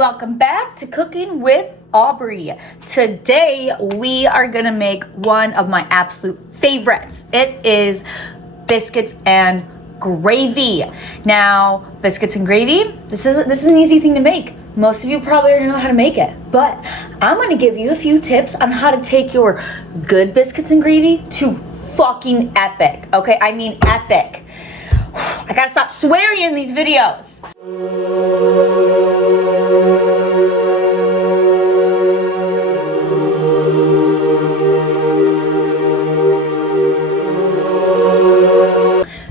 welcome back to Cooking with Aubrey. Today we are gonna make one of my absolute favorites. It is biscuits and gravy. Now, biscuits and gravy, this is an easy thing to make. Most of you probably already know how to make it, but I'm gonna give you a few tips on how to take your good biscuits and gravy to fucking epic, okay? I mean epic. I gotta stop swearing in these videos.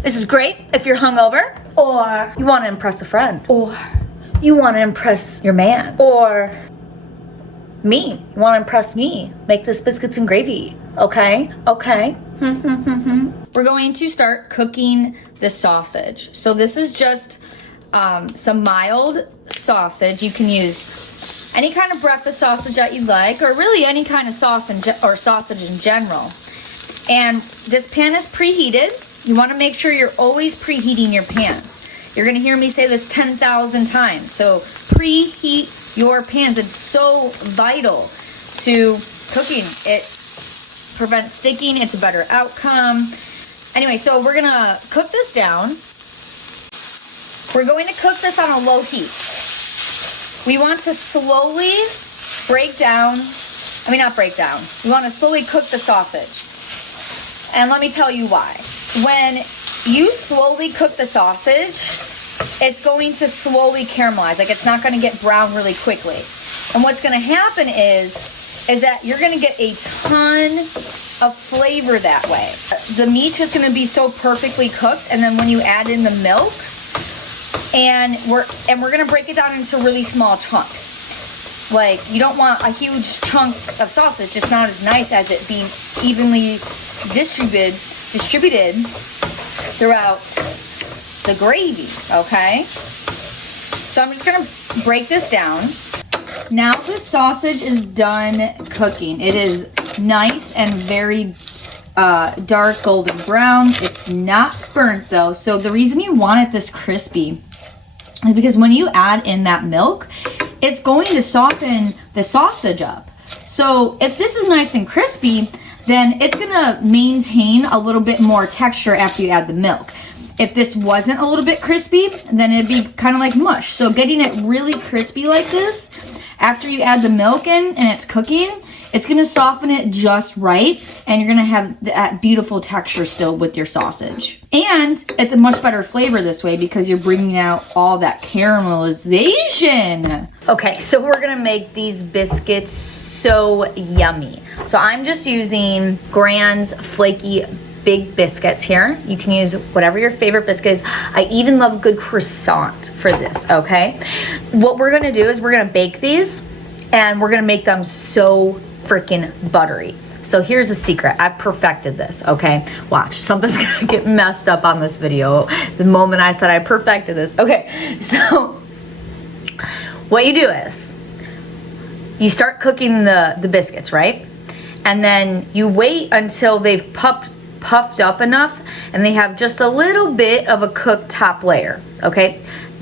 This is great if you're hungover, or you want to impress a friend, or you want to impress your man, or me. You want to impress me. Make this biscuits and gravy, okay? Okay. We're going to start cooking the sausage. So this is just some mild sausage. You can use any kind of breakfast sausage that you like, or really any kind of or sausage in general. And this pan is preheated. You want to make sure you're always preheating your pans. You're going to hear me say this 10,000 times. So preheat your pans. It's so vital to cooking. It prevents sticking. It's a better outcome. Anyway, so we're going to cook this down. We're going to cook this on a low heat. We want to slowly we want to slowly cook the sausage. And let me tell you why. When you slowly cook the sausage, it's going to slowly caramelize. Like, it's not going to get brown really quickly. And what's going to happen is that you're going to get a ton of flavor that way. The meat's just going to be so perfectly cooked, and then when you add in the milk, and we're going to break it down into really small chunks. Like, you don't want a huge chunk of sausage. It's not as nice as it being evenly distributed throughout the gravy, okay? So I'm just gonna break this down. Now the sausage is done cooking. It is nice and very dark golden brown. It's not burnt though. So the reason you want it this crispy is because when you add in that milk, it's going to soften the sausage up. So if this is nice and crispy, then it's gonna maintain a little bit more texture after you add the milk. If this wasn't a little bit crispy, then it'd be kind of like mush. So getting it really crispy like this, after you add the milk in and it's cooking, it's gonna soften it just right, and you're gonna have that beautiful texture still with your sausage. And it's a much better flavor this way because you're bringing out all that caramelization. Okay, so we're gonna make these biscuits so yummy. So I'm just using Grand Flaky Big Biscuits here. You can use whatever your favorite biscuit is. I even love good croissant for this, okay? What we're gonna do is we're gonna bake these, and we're gonna make them so freaking buttery. So here's the secret. I perfected this, okay? Watch, something's gonna get messed up on this video the moment I said I perfected this. Okay, so what you do is you start cooking the biscuits, right? And then you wait until they've puffed up enough and they have just a little bit of a cooked top layer, okay?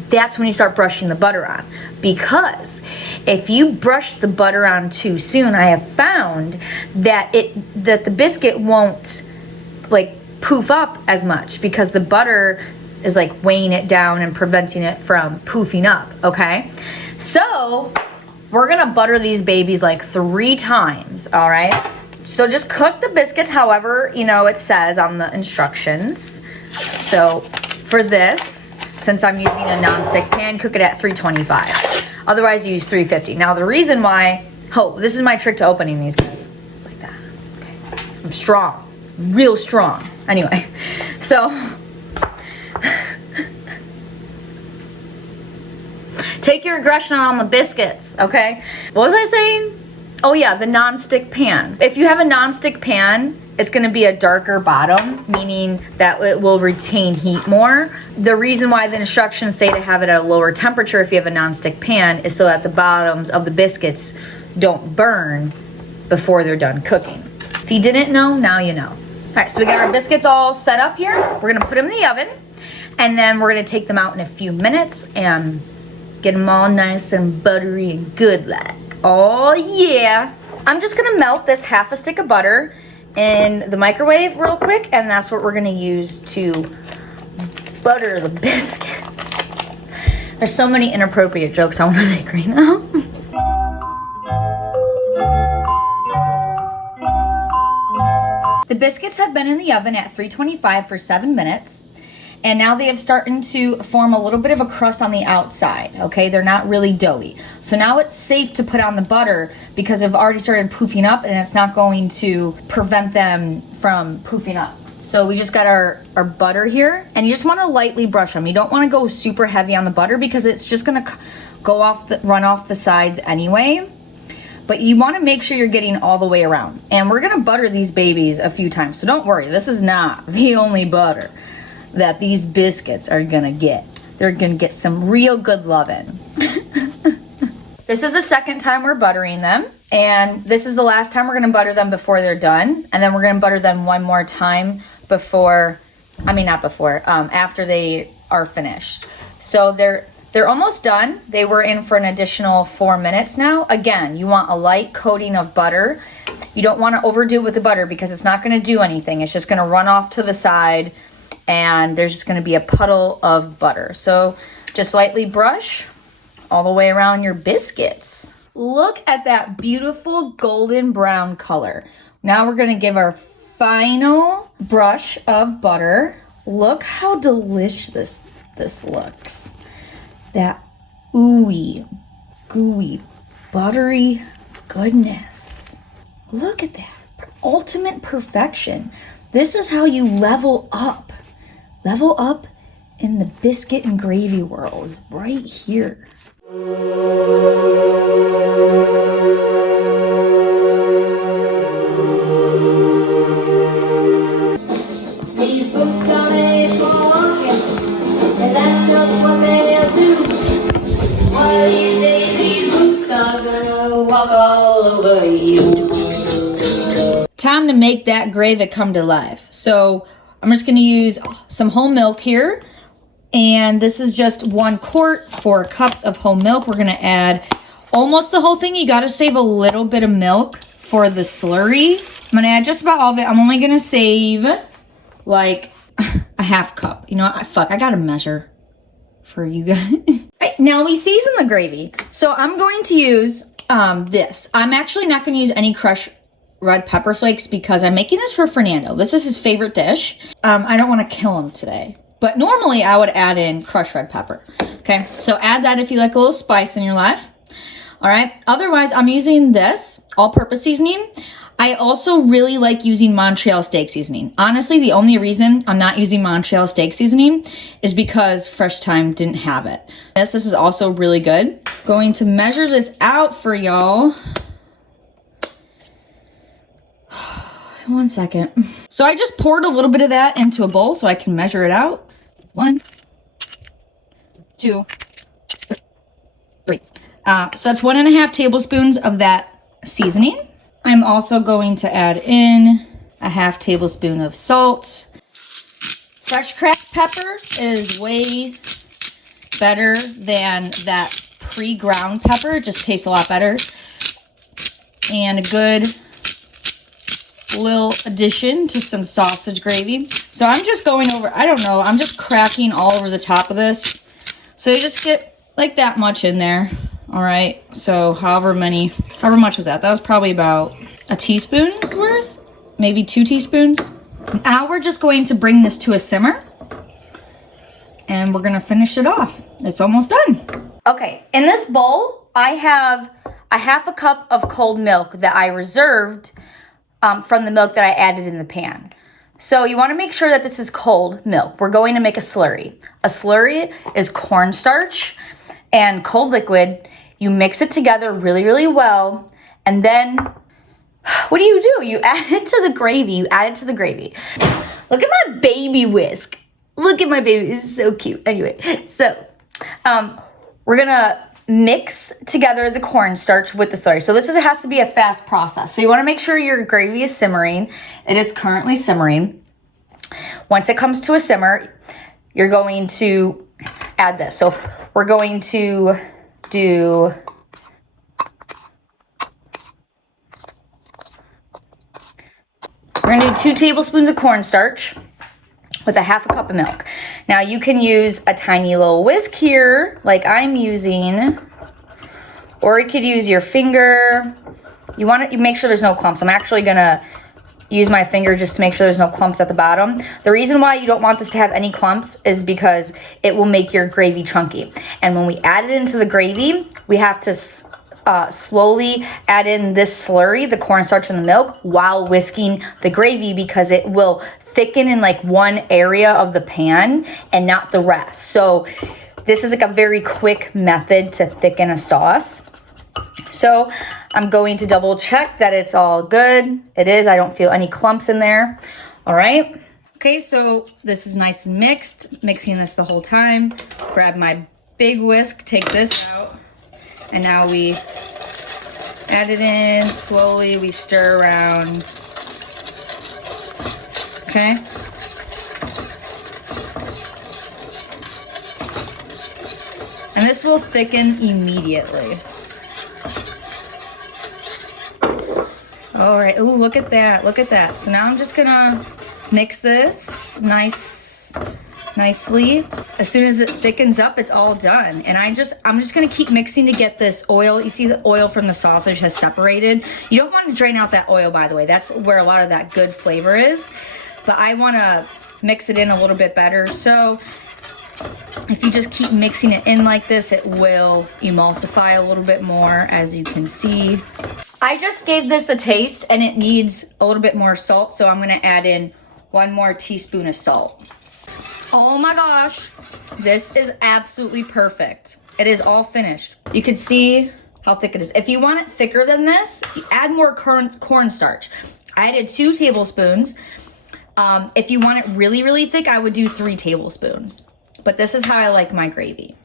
That's when you start brushing the butter on. Because if you brush the butter on too soon, I have found that the biscuit won't like poof up as much because the butter is like weighing it down and preventing it from poofing up, okay? So we're gonna butter these babies like 3 times, all right? So just cook the biscuits however, it says on the instructions. So for this, since I'm using a nonstick pan, cook it at 325. Otherwise, you use 350. Now, the reason why, this is my trick to opening these guys. It's like that, okay? I'm strong, real strong. Anyway, so take your aggression on the biscuits, okay? What was I saying? Oh yeah, the nonstick pan. If you have a nonstick pan, it's gonna be a darker bottom, meaning that it will retain heat more. The reason why the instructions say to have it at a lower temperature if you have a nonstick pan is so that the bottoms of the biscuits don't burn before they're done cooking. If you didn't know, now you know. All right, so we got our biscuits all set up here. We're gonna put them in the oven, and then we're gonna take them out in a few minutes and Get them all nice and buttery and good like. Oh yeah. I'm just gonna melt this half a stick of butter in the microwave real quick, and that's what we're gonna use to butter the biscuits. There's so many inappropriate jokes I wanna make right now. The biscuits have been in the oven at 325 for 7 minutes. And now they have started to form a little bit of a crust on the outside, okay? They're not really doughy. So now it's safe to put on the butter because they've already started poofing up, and it's not going to prevent them from poofing up. So we just got our butter here, and you just want to lightly brush them. You don't want to go super heavy on the butter because it's just going to run off the sides anyway. But you want to make sure you're getting all the way around. And we're going to butter these babies a few times. So don't worry, this is not the only butter that these biscuits are gonna get. They're gonna get some real good loving. This is the second time we're buttering them, and this is the last time we're gonna butter them before they're done, and then we're gonna butter them one more time after they are finished. So they're almost done. They were in for an additional 4 minutes now. Again, you want a light coating of butter. You don't want to overdo it with the butter because it's not gonna do anything. It's just gonna run off to the side, and there's just going to be a puddle of butter. So just lightly brush all the way around your biscuits. Look at that beautiful golden brown color. Now we're going to give our final brush of butter. Look how delicious this looks. That ooey, gooey, buttery goodness. Look at that. Ultimate perfection. This is how you level up. Level up in the biscuit and gravy world, right here. These boots are made for walking, and that's just what they'll do. One of these days, these boots are gonna walk all over you. Time to make that gravy come to life. So I'm just gonna use some whole milk here. And this is just 1 quart, 4 cups of whole milk. We're gonna add almost the whole thing. You gotta save a little bit of milk for the slurry. I'm gonna add just about all of it. I'm only gonna save like a half cup. You know, I gotta measure for you guys. Right, now we season the gravy. So I'm going to use this. I'm actually not gonna use any crushed red pepper flakes because I'm making this for Fernando. This is his favorite dish. I don't want to kill him today, but normally I would add in crushed red pepper. Okay, so add that if you like a little spice in your life. All right, otherwise I'm using this all-purpose seasoning. I also really like using Montreal steak seasoning. Honestly, the only reason I'm not using Montreal steak seasoning is because Fresh Thyme didn't have it. This is also really good. Going to measure this out for y'all. 1 second. So I just poured a little bit of that into a bowl so I can measure it out. 1, 2, 3. So that's 1.5 tablespoons of that seasoning. I'm also going to add in a half tablespoon of salt. Fresh cracked pepper is way better than that pre-ground pepper. It just tastes a lot better. And a good little addition to some sausage gravy. So I'm just going over, I don't know, I'm just cracking all over the top of this. So you just get like that much in there. All right, so however much was that? That was probably about a teaspoon's worth, maybe 2 teaspoons. Now we're just going to bring this to a simmer and we're gonna finish it off. It's almost done. Okay, in this bowl, I have a half a cup of cold milk that I reserved from the milk that I added in the pan. So you want to make sure that this is cold milk. We're going to make a slurry. A slurry is cornstarch and cold liquid. You mix it together really, really well. And then what do? You add it to the gravy. You add it to the gravy. Look at my baby whisk. Look at my baby. This is so cute. Anyway, so we're going to mix together the cornstarch with the slurry. So this has to be a fast process. So you want to make sure your gravy is simmering. It is currently simmering. Once it comes to a simmer, you're going to add this. So we're going to do we're gonna do 2 tablespoons of cornstarch with a half a cup of milk. Now you can use a tiny little whisk here, like I'm using, or you could use your finger. You want to make sure there's no clumps. I'm actually gonna use my finger just to make sure there's no clumps at the bottom. The reason why you don't want this to have any clumps is because it will make your gravy chunky. And when we add it into the gravy, we have to slowly add in this slurry, the cornstarch and the milk, while whisking the gravy, because it will thicken in like one area of the pan and not the rest. So this is like a very quick method to thicken a sauce. So I'm going to double check that it's all good. It is. I don't feel any clumps in there. All right. Okay, so this is nice and mixed. Mixing this the whole time. Grab my big whisk, take this out. And now we add it in slowly. We stir around. Okay. And this will thicken immediately. All right. Ooh, look at that. Look at that. So now I'm just gonna mix this nicely. As soon as it thickens up, it's all done. And I'm just gonna keep mixing to get this oil. You see the oil from the sausage has separated. You don't want to drain out that oil, by the way. That's where a lot of that good flavor is. But I want to mix it in a little bit better. So if you just keep mixing it in like this, it will emulsify a little bit more, as you can see. I just gave this a taste and it needs a little bit more salt. So I'm going to add in 1 more teaspoon of salt. Oh my gosh, this is absolutely perfect. It is all finished. You can see how thick it is. If you want it thicker than this, you add more cornstarch. I added 2 tablespoons. If you want it really, really thick, I would do 3 tablespoons. But this is how I like my gravy.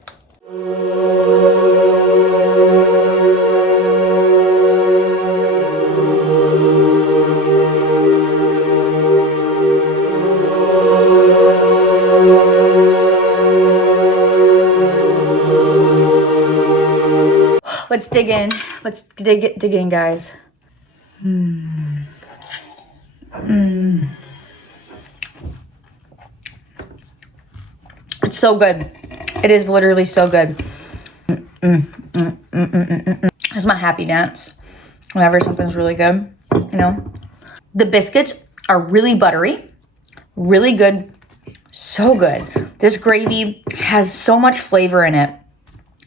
Let's dig in. Let's dig in, guys. It's so good. It is literally so good. It's my happy dance whenever something's really good, you know. The biscuits are really buttery, really good, so good. This gravy has so much flavor in it.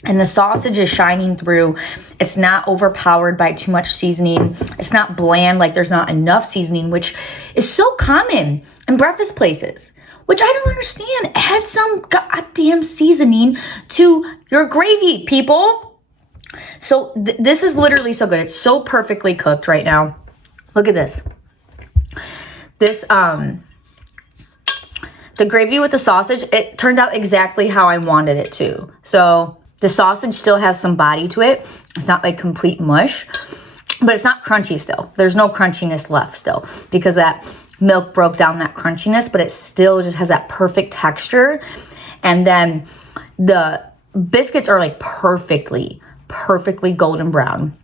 And the sausage is shining through. It's not overpowered by too much seasoning. It's not bland, like there's not enough seasoning, which is so common in breakfast places, which I don't understand. Add some goddamn seasoning to your gravy, people. So this is literally so good. It's so perfectly cooked right now. Look at this. This, the gravy with the sausage, it turned out exactly how I wanted it to. So the sausage still has some body to it. It's not like complete mush, but it's not crunchy still. There's no crunchiness left still because that milk broke down that crunchiness, but it still just has that perfect texture. And then the biscuits are like perfectly golden brown.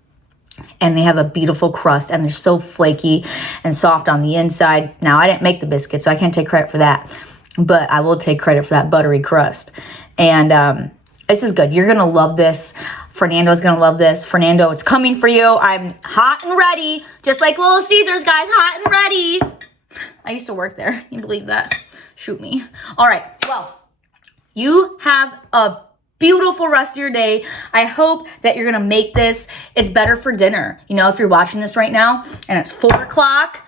And they have a beautiful crust and they're so flaky and soft on the inside. Now, I didn't make the biscuits, so I can't take credit for that. But I will take credit for that buttery crust. And this is good. You're going to love this. Fernando's going to love this. Fernando, it's coming for you. I'm hot and ready. Just like Little Caesars, guys. Hot and ready. I used to work there. Can you believe that? Shoot me. All right. Well, you have a beautiful rest of your day. I hope that you're going to make this. It's better for dinner. You know, if you're watching this right now and it's 4 o'clock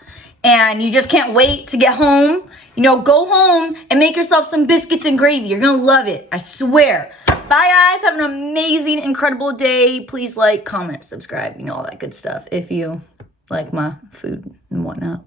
and you just can't wait to get home, you know, go home and make yourself some biscuits and gravy. You're going to love it. I swear. Bye, guys. Have an amazing, incredible day. Please like, comment, subscribe, you know, all that good stuff if you like my food and whatnot.